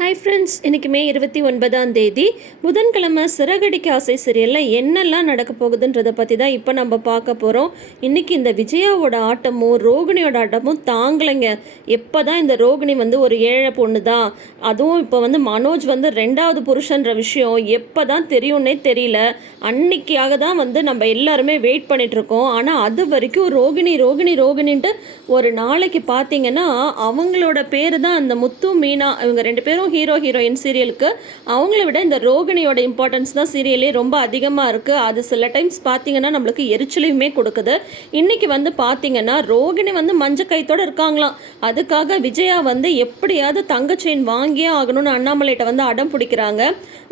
Hi friends இன்னைக்கு மே இருபத்தி ஒன்பதாம் தேதி. புதன்கிழமை சிறகடிக்க ஆசை சீரியலில் என்னெல்லாம் நடக்க போகுதுன்றதை பற்றி தான் இப்போ நம்ம பார்க்க போகிறோம் இன்னைக்கு இந்த விஜயாவோட ஆட்டமும் ரோகிணியோட ஆட்டமும் தாங்கலைங்க. எப்போ தான் இந்த ரோகிணி வந்து ஒரு ஏழை பொண்ணு தான் அதுவும் இப்போ வந்து மனோஜ் வந்து ரெண்டாவது புருஷன்ற விஷயம் எப்போ தான் தெரியும்னே தெரியல. அன்னைக்காக தான் வந்து நம்ம எல்லாருமே வெயிட் பண்ணிகிட்ருக்கோம் ஆனால் அது வரைக்கும் ரோகிணி ரோகிணி ரோகிணின்ட்டு ஒரு நாளைக்கு பார்த்தீங்கன்னா அவங்களோட பேர் தான் அந்த முத்து மீனா. இவங்க ரெண்டு பேரும் ஹீரோ ஹீரோயின் சீரியலுக்கு அவங்கள விட இந்த ரோகிணியோட இம்பார்ட்டன்ஸ் தான் சீரியலே ரொம்ப அதிகமாக இருக்குது அது சில டைம்ஸ் பார்த்தீங்கன்னா நம்மளுக்கு எரிச்சலையுமே கொடுக்குது. இன்னைக்கு வந்து பார்த்தீங்கன்னா ரோகிணி வந்து மஞ்ச கைத்தோடு இருக்காங்களாம். அதுக்காக விஜயா வந்து எப்படியாவது தங்க செயின் வாங்கியே ஆகணும்னு அண்ணாமலைகிட்ட வந்து அடம் பிடிக்கிறாங்க.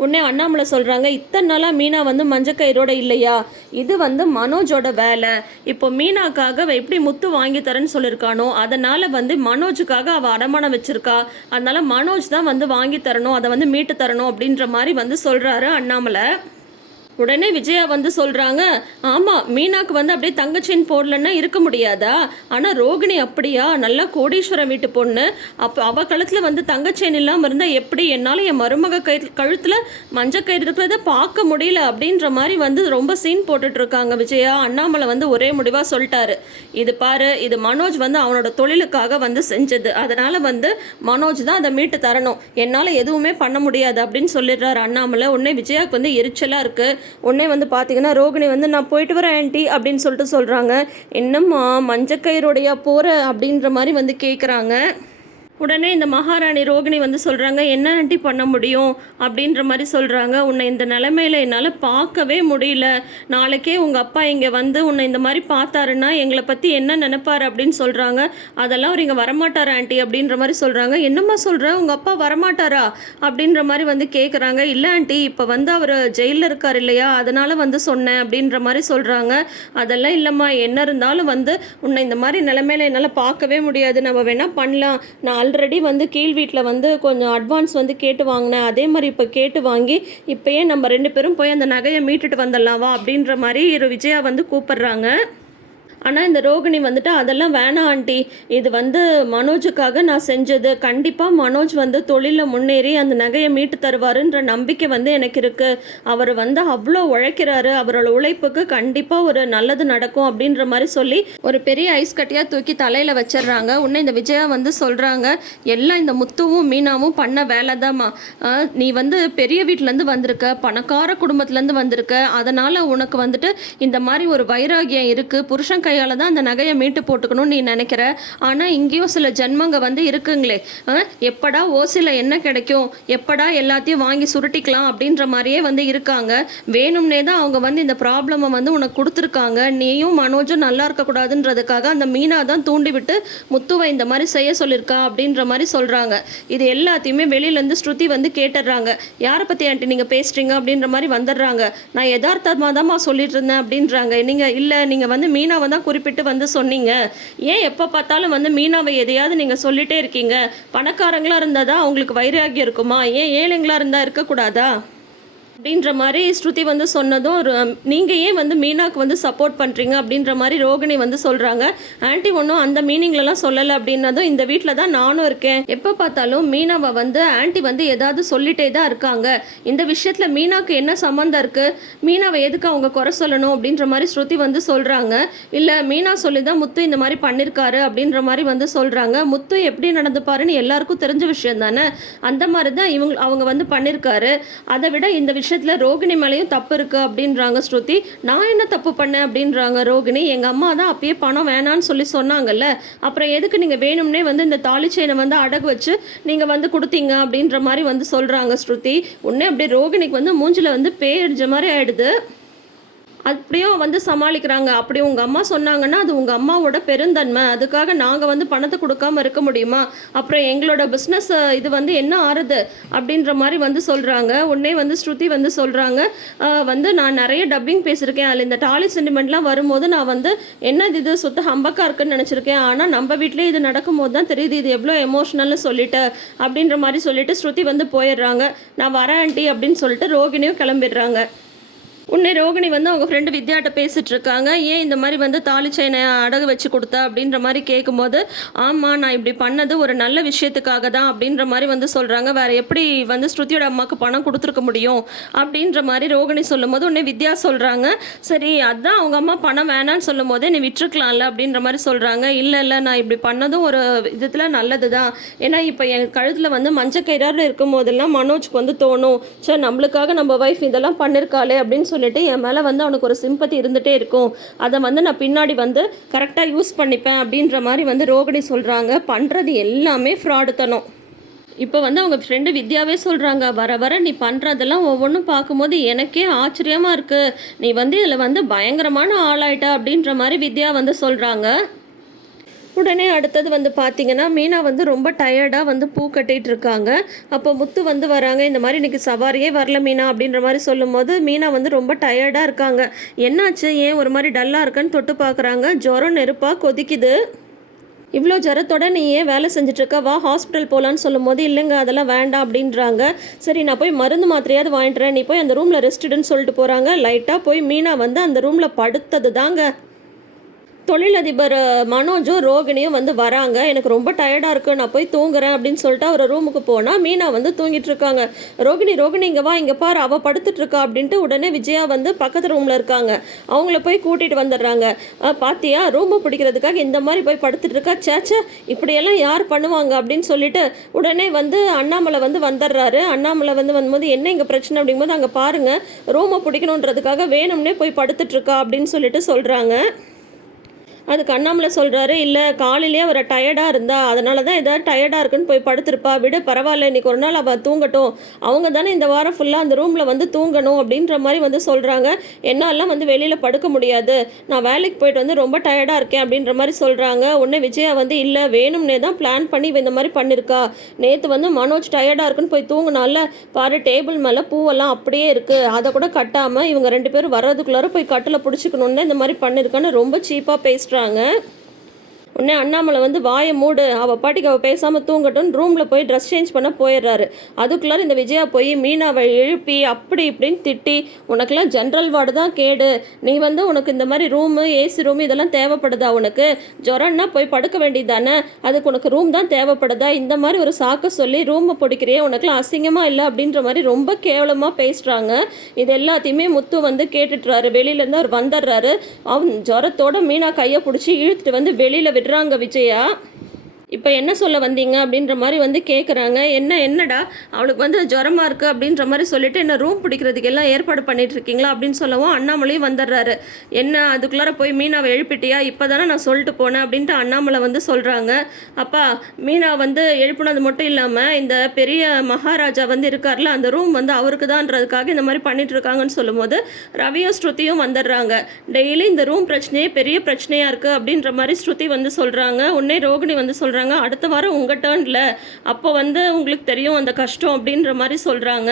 உடனே அண்ணாமலை சொல்கிறாங்க இத்தனை நாளாக மீனா வந்து மஞ்ச கயிறோட இல்லையா? இது வந்து மனோஜோட வேலை. இப்போ மீனாக்காக எப்படி முத்து வாங்கி தரேன்னு சொல்லியிருக்கானோ அதனால் வந்து மனோஜுக்காக அவள் அடமானம் வச்சுருக்கா. அதனால் மனோஜ் தான் வந்து வாங்கி தரணும் அதை வந்து மீட்டு தரணும் அப்படின்ற மாதிரி வந்து சொல்கிறாரு அண்ணாமலை. உடனே விஜயா வந்து சொல்கிறாங்க ஆமாம் மீனாக்கு வந்து அப்படியே தங்கச்சின் போடலன்னா இருக்க முடியாதா? ஆனால் ரோகிணி அப்படியா? நல்லா கோடீஸ்வரம் வீட்டு பொண்ணு. அப்போ அவ கழுத்தில் வந்து தங்கச்செயின் இல்லாமல் இருந்தால் எப்படி என்னால் என் மருமக கை கழுத்தில் மஞ்சள் கயிறு இருக்கிறத பார்க்க முடியல அப்படின்ற மாதிரி வந்து ரொம்ப சீன் போட்டுட்ருக்காங்க விஜயா. அண்ணாமலை வந்து ஒரே முடிவாக சொல்லிட்டாரு. இது பாரு இது மனோஜ் வந்து அவனோட தொழிலுக்காக வந்து செஞ்சது. அதனால் வந்து மனோஜ் தான் அதை மீட்டு தரணும். என்னால் எதுவுமே பண்ண முடியாது அப்படின்னு சொல்லிடுறாரு அண்ணாமலை. உடனே விஜயாவுக்கு வந்து எரிச்சலாக இருக்குது உடனே வந்து பார்த்தீங்கன்னா ரோகிணி வந்து நான் போயிட்டு வரேன் ஆன்ட்டி அப்படின்னு சொல்லிட்டு சொல்கிறாங்க என்னம்மா மஞ்சக்கயிறுடைய போகிற அப்படின்ற மாதிரி வந்து கேட்குறாங்க உடனே இந்த மகாராணி ரோகிணி வந்து சொல்கிறாங்க என்ன ஆண்டி பண்ண முடியும்? அப்படின்ற மாதிரி சொல்கிறாங்க உன்னை இந்த நிலமையில என்னால் பார்க்கவே முடியல. நாளைக்கே உங்கள் அப்பா இங்கே வந்து உன்னை இந்த மாதிரி பார்த்தாருன்னா எங்களை பற்றி என்ன நினைப்பார்? அப்படின்னு சொல்கிறாங்க அதெல்லாம் அவர் இங்கே வரமாட்டாரா ஆண்டி? அப்படின்ற மாதிரி சொல்கிறாங்க என்னம்மா சொல்கிற உங்கள் அப்பா வரமாட்டாரா? அப்படின்ற மாதிரி வந்து கேட்குறாங்க இல்லை ஆண்டி இப்போ வந்து அவர் ஜெயிலில் இருக்கார் இல்லையா? அதனால் வந்து சொன்னேன். அப்படின்ற மாதிரி சொல்கிறாங்க அதெல்லாம் இல்லைம்மா. என்ன இருந்தாலும் வந்து உன்னை இந்த மாதிரி நிலமையில என்னால் பார்க்கவே முடியாது. நம்ம வேணால் பண்ணலாம். நான் ஆல்ரெடி வந்து கீழ் வீட்டில் வந்து கொஞ்சம் அட்வான்ஸ் வந்து கேட்டு வாங்கினேன். அதே மாதிரி இப்போ கேட்டு வாங்கி இப்போயே நம்ம ரெண்டு பேரும் போய் அந்த நகையை மீட்டுட்டு வந்துடலாம் வா அப்படின்ற மாதிரி இரு விஜயா வந்து கூப்பிடுறாங்க. ஆனால் இந்த ரோகிணி வந்துட்டு அதெல்லாம் வேணாம் ஆண்டி. இது வந்து மனோஜுக்காக நான் செஞ்சது. கண்டிப்பாக மனோஜ் வந்து தொழிலில் முன்னேறி அந்த நகையை மீட்டு தருவாருன்ற நம்பிக்கை வந்து எனக்கு இருக்குது அவர் வந்து அவ்வளோ உழைக்கிறாரு. அவரோட உழைப்புக்கு கண்டிப்பாக ஒரு நல்லது நடக்கும் அப்படின்ற மாதிரி சொல்லி ஒரு பெரிய ஐஸ் கட்டியாக தூக்கி தலையில் வச்சிடுறாங்க. உன்னை இந்த விஜயா வந்து சொல்கிறாங்க எல்லாம் இந்த முத்துவும் மீனாவும் பண்ண வேலை தாம்மா. நீ வந்து பெரிய வீட்டிலேருந்து வந்திருக்க பணக்கார குடும்பத்துலேருந்து வந்திருக்க. அதனால் உனக்கு வந்துட்டு இந்த மாதிரி ஒரு வைராகியம் இருக்குது புருஷன் கையால் தான் அந்த நகையை மீட்டு போட்டுக்கணும்னு நீ நினைக்கிற? ஆனால் இங்கேயும் சில ஜென்மங்க வந்து இருக்குங்களே. ஆ, எப்படா ஓசியில் என்ன கிடைக்கும்? எப்படா எல்லாத்தையும் வாங்கி சுருட்டிக்கலாம் அப்படின்ற மாதிரியே வந்து இருக்காங்க. வேணும்னே தான் அவங்க வந்து இந்த ப்ராப்ளமை வந்து உனக்கு கொடுத்துருக்காங்க. நீயும் மனோஜும் நல்லா இருக்கக்கூடாதுன்றதுக்காக அந்த மீனா தான் தூண்டிவிட்டு முத்துவை இந்த மாதிரி செய்ய சொல்லியிருக்கா அப்படின்ற மாதிரி சொல்கிறாங்க இது எல்லாத்தையுமே வெளியிலேருந்து ஸ்ருதி வந்து கேட்டுடுறாங்க. யாரை பற்றி ஆண்டி நீங்கள் பேசுகிறீங்க அப்படின்ற மாதிரி வந்துடுறாங்க. நான் யதார்த்தமாக தான்மா சொல்லிட்டு இருந்தேன் அப்படின்றாங்க. நீங்கள் இல்லை நீங்கள் வந்து மீனாவை தான் குறிப்பிட்டு வந்து சொன்னீங்க. ஏன் எப்போ பார்த்தாலும் வந்து மீனாவை எதையாவது நீங்கள் சொல்லிட்டே இருக்கீங்க? பணக்காரங்களாக இருந்தால் தான் அவங்களுக்கு வைராகியம் இருக்குமா? ஏன் ஏழைங்களாக இருந்தால் இருக்கக்கூடாதா? அப்படின்ற மாதிரி ஸ்ருதி வந்து சொன்னதும் ஒரு, நீங்கள் ஏன் வந்து மீனாக்கு வந்து சப்போர்ட் பண்ணுறீங்க அப்படின்ற மாதிரி ரோகிணி வந்து சொல்கிறாங்க ஆன்ட்டி ஒன்றும் அந்த மீனிங்லலாம் சொல்லலை அப்படின்னதும் இந்த வீட்டில் தான் நானும் இருக்கேன். எப்போ பார்த்தாலும் மீனாவை வந்து ஆன்ட்டி வந்து ஏதாவது சொல்லிட்டே தான் இருக்காங்க. இந்த விஷயத்தில் மீனாக்கு என்ன சம்மந்தம் இருக்குது மீனாவை எதுக்கு அவங்க குறை சொல்லணும் அப்படின்ற மாதிரி ஸ்ருதி வந்து சொல்கிறாங்க இல்லை மீனா சொல்லி தான் முத்து இந்த மாதிரி பண்ணியிருக்காரு அப்படின்ற மாதிரி வந்து சொல்கிறாங்க முத்து எப்படி நடந்துப்பாருன்னு எல்லாருக்கும் தெரிஞ்ச விஷயம் தானே? அந்த மாதிரி தான் இவங்க அவங்க வந்து பண்ணியிருக்காரு அதை விட இந்த விஷயம் விஷயத்தில் ரோகிணி மேலேயும் தப்பு இருக்குது அப்படின்றாங்க ஸ்ருதி. நான் என்ன தப்பு பண்ணேன் அப்படின்றாங்க ரோகிணி. எங்கள் அம்மா தான் அப்பயே பணம் வேணான்னு சொல்லி சொன்னாங்கல்ல. அப்புறம் எதுக்கு நீங்கள் வேணும்னே வந்து இந்த தாலி செயினை வந்து அடகு வச்சு நீங்கள் வந்து கொடுத்தீங்க அப்படின்ற மாதிரி வந்து சொல்கிறாங்க ஸ்ருதி. உடனே அப்படியே ரோகிணிக்கு வந்து மூஞ்சில் வந்து பேரிஞ்ச மாதிரி ஆயிடுது. அப்படியும் வந்து சமாளிக்கிறாங்க. அப்படி உங்கள் அம்மா சொன்னாங்கன்னா அது உங்கள் அம்மாவோட பெருந்தன்மை. அதுக்காக நாங்கள் வந்து பணத்தை கொடுக்காம இருக்க முடியுமா? அப்புறம் எங்களோட பிஸ்னஸ் இது வந்து என்ன ஆறுது? அப்படின்ற மாதிரி வந்து சொல்கிறாங்க உடனே வந்து ஸ்ருதி வந்து சொல்கிறாங்க வந்து நான் நிறைய டப்பிங் பேசியிருக்கேன். அதில் இந்த டாலி சென்டிமெண்ட்லாம் வரும்போது நான் வந்து என்ன இது? சுத்த ஹம்பக்கா இருக்குன்னு நினச்சிருக்கேன். ஆனால் நம்ம வீட்டிலே இது நடக்கும்போது தான் தெரியுது இது எவ்வளோ எமோஷ்னல்னு சொல்லிட்டு அப்படின்ற மாதிரி சொல்லிட்டு ஸ்ருதி வந்து போயிடுறாங்க. நான் வரேன் ஆண்டி அப்படின்னு சொல்லிட்டு ரோகிணியும் கிளம்பிடுறாங்க. உன்னை ரோகிணி வந்து அவங்க ஃப்ரெண்டு வித்யாட்ட பேசிட்டு இருக்காங்க ஏன் இந்த மாதிரி வந்து தாலி செயினை அடகு வச்சு கொடுத்தா அப்படின்ற மாதிரி கேட்கும்போது ஆமாம் நான் இப்படி பண்ணது ஒரு நல்ல விஷயத்துக்காக தான் அப்படின்ற மாதிரி வந்து சொல்கிறாங்க வேற எப்படி வந்து ஸ்ருதியோட அம்மாவுக்கு பணம் கொடுத்துருக்க முடியும் அப்படின்ற மாதிரி ரோகிணி சொல்லும்போது உன்னை வித்யா சொல்கிறாங்க சரி அதான் அவங்க அம்மா பணம் வேணான்னு சொல்லும் போதே நீ விட்டுருக்கலாம்ல அப்படின்ற மாதிரி சொல்கிறாங்க இல்லை இல்லை நான் இப்படி பண்ணதும் ஒரு விதத்தில் நல்லது தான் ஏன்னா இப்போ என் கழுத்தில் வந்து மஞ்சக்கயிறாறு இருக்கும் போதெல்லாம் மனோஜ்க்கு வந்து தோணும். சரி நம்மளுக்காக நம்ம ஒய்ஃப் இதெல்லாம் பண்ணிருக்காளே அப்படின்னு சொல்லி சொல்லிட்டு என் மேலே வந்து அவனுக்கு ஒரு சிம்பத்தி இருந்துகிட்டே இருக்கும். அதை வந்து நான் பின்னாடி வந்து கரெக்டாக யூஸ் பண்ணிப்பேன் அப்படின்ற மாதிரி வந்து ரோகிணி சொல்கிறாங்க பண்ணுறது எல்லாமே ஃப்ராடுத்தனம் இப்போ வந்து அவங்க ஃப்ரெண்டு வித்யாவே சொல்கிறாங்க வர வர நீ பண்ணுறதெல்லாம் ஒவ்வொன்றும் பார்க்கும்போது எனக்கே ஆச்சரியமாக இருக்குது நீ வந்து இதில் வந்து பயங்கரமான ஆளாயிட்ட அப்படின்ற மாதிரி வித்யா வந்து சொல்கிறாங்க உடனே அடுத்தது வந்து பார்த்தீங்கன்னா மீனா வந்து ரொம்ப டயர்டாக வந்து பூ கட்டிகிட்டு இருக்காங்க. அப்போ முத்து வந்து வராங்க இந்த மாதிரி இன்றைக்கி சவாரியே வரல மீனா அப்படின்ற மாதிரி சொல்லும்போது மீனா வந்து ரொம்ப டயர்டாக இருக்காங்க. என்னாச்சு? ஏன் ஒரு மாதிரி டல்லாக இருக்குன்னு தொட்டு பார்க்குறாங்க ஜுரம் நெருப்பாக கொதிக்குது. இவ்வளோ ஜரத்தோட நீ ஏன் வேலை செஞ்சுட்ருக்க வா ஹாஸ்பிட்டல் போகலான்னு சொல்லும் போது இல்லைங்க அதெல்லாம் வேண்டாம் அப்படின்றாங்க. சரி நான் போய் மருந்து மாத்திரையாவது வாங்கிட்டுறேன் நீ போய் அந்த ரூமில் ரெஸ்ட்டுடுன்னு சொல்லிட்டு போகிறாங்க லைட்டாக போய் மீனா வந்து அந்த ரூமில் படுத்தது தாங்க. தொழிலதிபர் மனோஜும் ரோகிணியும் வந்து வராங்க. எனக்கு ரொம்ப டயர்டாக இருக்குது நான் போய் தூங்குறேன் அப்படின்னு சொல்லிட்டு அவர் ரூமுக்கு போனால் மீனா வந்து தூங்கிட்டு இருக்காங்க. ரோகிணி ரோகிணி இங்கே வா இங்கே பாரு அவள் படுத்துட்டு இருக்கா அப்படின்ட்டு உடனே விஜயா வந்து பக்கத்து ரூமில் இருக்காங்க. அவங்கள போய் கூட்டிகிட்டு வந்துடுறாங்க. பாத்தியா? ரூமை பிடிக்கிறதுக்காக இந்த மாதிரி போய் படுத்துட்டு இருக்கா? சேச்சா இப்படியெல்லாம் யார் பண்ணுவாங்க அப்படின்னு சொல்லிட்டு உடனே வந்து அண்ணாமலை வந்து வந்துடுறாரு. அண்ணாமலை வந்து வந்தபோது என்ன இங்கே பிரச்சனை? அப்படிங்கும்போது அங்கே பாருங்கள் ரூமை பிடிக்கணுன்றதுக்காக வேணும்னே போய் படுத்துட்டு இருக்கா? அப்படின்னு சொல்லிட்டு சொல்கிறாங்க அதுக்கு அண்ணாமலை சொல்கிறாரு இல்லை காலையிலேயே அவரை டயர்டாக இருந்தா அதனால தான் ஏதாவது டயர்டாக இருக்குன்னு போய் படுத்திருப்பா. விடு பரவாயில்ல இன்னைக்கு ஒரு நாள் அவள் தூங்கட்டும். அவங்க தானே இந்த வாரம் ஃபுல்லாக அந்த ரூமில் வந்து தூங்கணும் அப்படின்ற மாதிரி வந்து சொல்கிறாங்க என்னாலாம் வந்து வெளியில் படுக்க முடியாது. நான் வேலைக்கு போயிட்டு வந்து ரொம்ப டயர்டாக இருக்கேன் அப்படின்ற மாதிரி சொல்கிறாங்க உடனே விஜயா வந்து இல்லை வேணும்னே தான் பிளான் பண்ணி இந்த மாதிரி பண்ணியிருக்கா நேற்று வந்து மனோஜ் டயர்டாக இருக்குன்னு போய் தூங்கினால பாரு டேபிள் மேலே பூவெல்லாம் அப்படியே இருக்குது அதை கூட கட்டாமல் இவங்க ரெண்டு பேரும் வர்றதுக்குள்ளார போய் கட்டில் பிடிச்சிக்கணுன்னு இந்த மாதிரி பண்ணியிருக்கான்னு ரொம்ப சீப்பாக பேசுகிறாங்க சொல்கிறாங்க உடனே அண்ணாமலை வந்து வாயை மூடு அவள் பாட்டிக்கு அவள் பேசாமல் தூங்கட்டும்னு ரூமில் போய் ட்ரெஸ் சேஞ்ச் பண்ண போயிடுறாரு. அதுக்குள்ளார இந்த விஜயா போய் மீனாவை எழுப்பி அப்படி இப்படின்னு திட்டி உனக்கெல்லாம் ஜென்ரல் வார்டு தான் கேடு. நீ வந்து உனக்கு இந்த மாதிரி ரூமு ஏசி ரூம் இதெல்லாம் தேவைப்படுதா உனக்கு? ஜொரம்னா போய் படுக்க வேண்டியது தானே அதுக்கு உனக்கு ரூம் தான் தேவைப்படுதா? இந்த மாதிரி ஒரு சாக்கு சொல்லி ரூமை பிடிக்கிறியே உனக்குலாம் அசிங்கமாக இல்லை? அப்படின்ற மாதிரி ரொம்ப கேவலமாக பேசுகிறாங்க இது எல்லாத்தையுமே முத்து வந்து கேட்டுட்டுறாரு. வெளியிலேருந்து அவர் வந்துடுறாரு. அவன் ஜுரத்தோட மீனா கையை பிடிச்சி இழுத்துட்டு வந்து வெளியில் விடுறாங்க விஜயா? இப்போ என்ன சொல்ல வந்தீங்க அப்படின்ற மாதிரி வந்து கேட்குறாங்க என்ன என்னடா? அவளுக்கு வந்து ஜுரமா இருக்கு அப்படின்ற மாதிரி சொல்லிட்டு என்ன ரூம் பிடிக்கிறதுக்கு எல்லாம் ஏற்பாடு பண்ணிட்டு இருக்கீங்களா அப்படின்னு சொல்லவும் அண்ணாமலையும் வந்துடுறாரு. என்ன அதுக்குள்ளார போய் மீனாவை எழுப்பிட்டியா? இப்போ தானே நான் சொல்லிட்டு போனேன் அப்படின்ட்டு அண்ணாமலை வந்து சொல்கிறாங்க அப்பா மீனா வந்து எழுப்புனது மட்டும் இல்லாமல் இந்த பெரிய மகாராஜா வந்து இருக்கார்ல அந்த ரூம் வந்து அவருக்கு தான்றதுக்காக இந்த மாதிரி பண்ணிட்டு இருக்காங்கன்னு சொல்லும்போது ரவியும் ஸ்ருதியும் வந்துடுறாங்க. டெய்லி இந்த ரூம் பிரச்சனையே பெரிய பிரச்சனையாக இருக்குது அப்படின்ற மாதிரி ஸ்ருதி வந்து சொல்கிறாங்க உன்னே ரோகிணி வந்து சொல்கிறாங்க அடுத்த வாரம் உங்கள் டேர்னில் அப்போ வந்து உங்களுக்கு தெரியும் அந்த கஷ்டம் அப்படின்ற மாதிரி சொல்கிறாங்க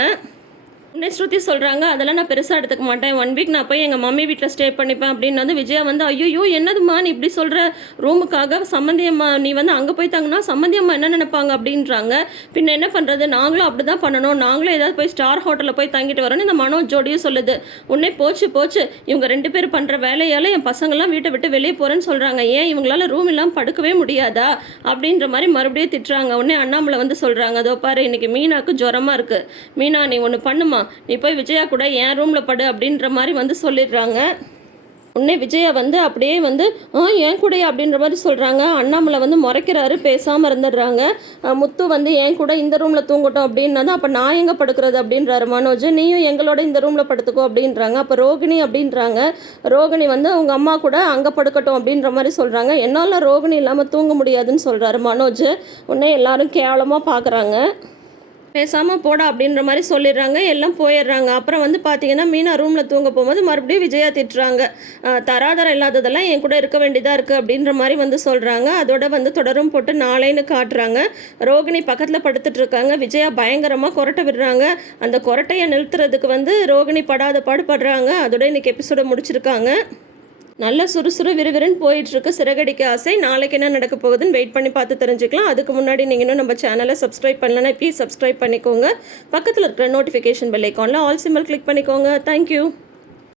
உடனே ஸ்ருதி சொல்கிறாங்க அதெல்லாம் நான் பெருசாக எடுத்துக்க மாட்டேன். ஒன் வீக் நான் போய் எங்கள் மம்மி வீட்டில் ஸ்டே பண்ணிப்பேன். அப்படின்னு வந்து விஜயா வந்து ஐயோ என்னதும்மா நீ இப்படி சொல்கிற ரூமுக்காக சம்மந்தியம்மா நீ வந்து அங்கே போய் தாங்கன்னா சம்மந்தியம்மா என்ன நினைப்பாங்க? அப்படின்றாங்க. பின்ன என்ன பண்ணுறது நாங்களும் அப்படி தான் பண்ணணும். நாங்களும் ஏதாவது போய் ஸ்டார் ஹோட்டலில் போய் தங்கிட்டு வரோன்னு இந்த மனோ ஜோடியும் சொல்லுது. உடனே போச்சு போச்சு. இவங்க ரெண்டு பேர் பண்ணுற வேலையால் என் பசங்கள்லாம் வீட்டை விட்டு வெளியே போகிறேன்னு சொல்கிறாங்க ஏன் இவங்களால ரூம் இல்லாமல் படுக்கவே முடியாதா? அப்படின்ற மாதிரி மறுபடியும் திட்டுறாங்க. உடனே அண்ணாமலை வந்து சொல்கிறாங்க அதோ பாரு இன்னைக்கு மீனாக்கு ஜுரமாக இருக்குது மீனா நீ ஒன்று பண்ணுமா? நீ போய் விஜயா கூட என் ரூமில் படு அப்படின்ற மாதிரி வந்து சொல்லிடுறாங்க. உடனே விஜயா வந்து அப்படியே வந்து ஆ ஏன் கூட அப்படின்ற மாதிரி சொல்கிறாங்க அண்ணாமலை வந்து முறைக்கிறாரு பேசாமல் இருந்துடுறாங்க. முத்து வந்து என் கூட இந்த ரூமில் தூங்கட்டும் அப்படின்னா அப்போ நான் எங்கே படுக்கிறது? அப்படின்றாரு மனோஜ். நீயும் எங்களோட இந்த ரூமில் படுத்துக்கோ அப்படின்றாங்க. அப்போ ரோகிணி அப்படின்றாங்க. ரோகிணி வந்து அவங்க அம்மா கூட அங்கே படுக்கட்டும் அப்படின்ற மாதிரி சொல்கிறாங்க என்னால் ரோகிணி இல்லாமல் தூங்க முடியாதுன்னு சொல்கிறாரு மனோஜ். உடனே எல்லாரும் கேவலமாக பார்க்குறாங்க பேசாமல் போடா அப்படின்ற மாதிரி சொல்லிடுறாங்க. எல்லாம் போயிடுறாங்க. அப்புறம் வந்து பார்த்தீங்கன்னா மீனா ரூமில் தூங்க போகும்போது மறுபடியும் விஜயா திட்டுறாங்க. தராதரம் இல்லாததெல்லாம் என் கூட இருக்க வேண்டியதாக இருக்குது அப்படின்ற மாதிரி வந்து சொல்கிறாங்க அதோட வந்து தொடரும் போட்டு நாளைன்னு காட்டுறாங்க. ரோகிணி பக்கத்தில் படுத்துட்டு இருக்காங்க. விஜயா பயங்கரமாக கொரட்டை விடுறாங்க. அந்த கொரட்டையை நிறுத்துறதுக்கு வந்து ரோகிணி படாத பாடுபடுறாங்க. அதோட இன்னைக்கு எபிசோட முடிச்சிருக்காங்க. நல்ல சுறுசுறு விறுவிறுன்னு போயிட்டுருக்கு. சிறகடிக்க ஆசை. நாளைக்கு என்ன நடக்க போகுதுன்னு வெயிட் பண்ணி பார்த்து தெரிஞ்சுக்கலாம். அதுக்கு முன்னாடி நீங்கள் இன்னும் நம்ம சேனலை சப்ஸ்கிரைப் பண்ணலன்னா ப்ளீஸ் சப்ஸ்கிரைப் பண்ணிக்கோங்க. பக்கத்தில் இருக்கிற நோட்டிஃபிகேஷன் பெல் ஐக்கானில் ஆல் சிம்பிள் கிளிக் பண்ணிக்கோங்க. Thank you